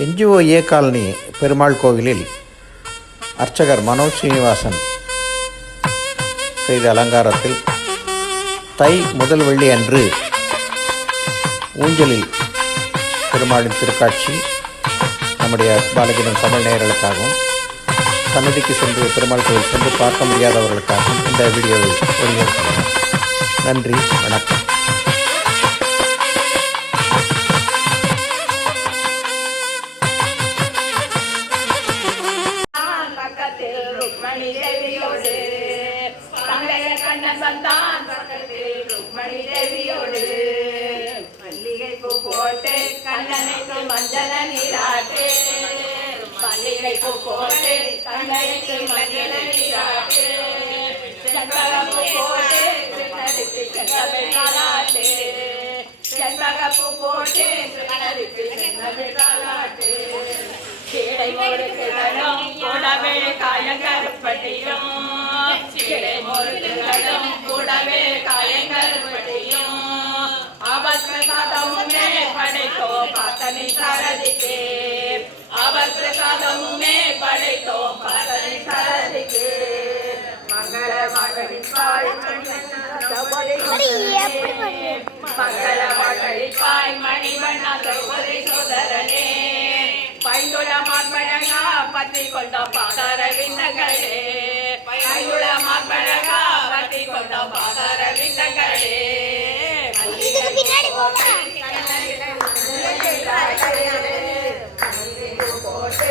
NGO ஏ colony Perumal கோவிலில் அர்ச்சகர் மனோஜ் ஸ்ரீனிவாசன் செய்த அலங்காரத்தில் தை முதல் வெள்ளி அன்று ஊஞ்சலில் பெருமாளின் திருக்காட்சி நம்முடைய பாலகினம் தமிழ் நேயர்களுக்காகவும் சன்னதிக்கு சென்று பெருமாள் கோவில் சென்று பார்க்க முடியாதவர்களுக்காகவும் இந்த வீடியோவை ஒளிபரப்புகிறேன். நன்றி, வணக்கம். மல்லிகை பூ போட்டு கண்ணனுக்கு மஞ்சள் நீராட்டு, மல்லிகை பூ போட்டு கண்ணனுக்கு மஞ்சள் நீராட்டு, செண்பகப்பூ போட்டு கிருஷ்ணருக்கு செங்கமே காலாட்டு, செண்பகப்பூ போட்டு கிருஷ்ணருக்கு செங்கமே காலாட்டு, கீழை முறுக்குகளும் கூடவே காயங்கருப்பட்டியும், கீழை முறுக்குகளும் கூடவே காயங்கருப்பட்டியும், அவர் பிரசாதமுமே படைத்தோம் பார்த்தனை சாரதிக்கு, அவர் பிரசாதமுமே படைத்தோம் பார்த்தனை சாரதிக்கு, மங்கள மகளிப்பாய் மங்கள மகளிப்பாய் மணிவண்ண திரௌபதி சோதரனே, பைந்துள மார்பழகா பற்றி கொண்ட பாதார விந்தங்களே, பைந்துள மார்பழகா பற்றி கொண்ட பாதார விந்தங்களே, பின்னாடி போட்டு போட்டு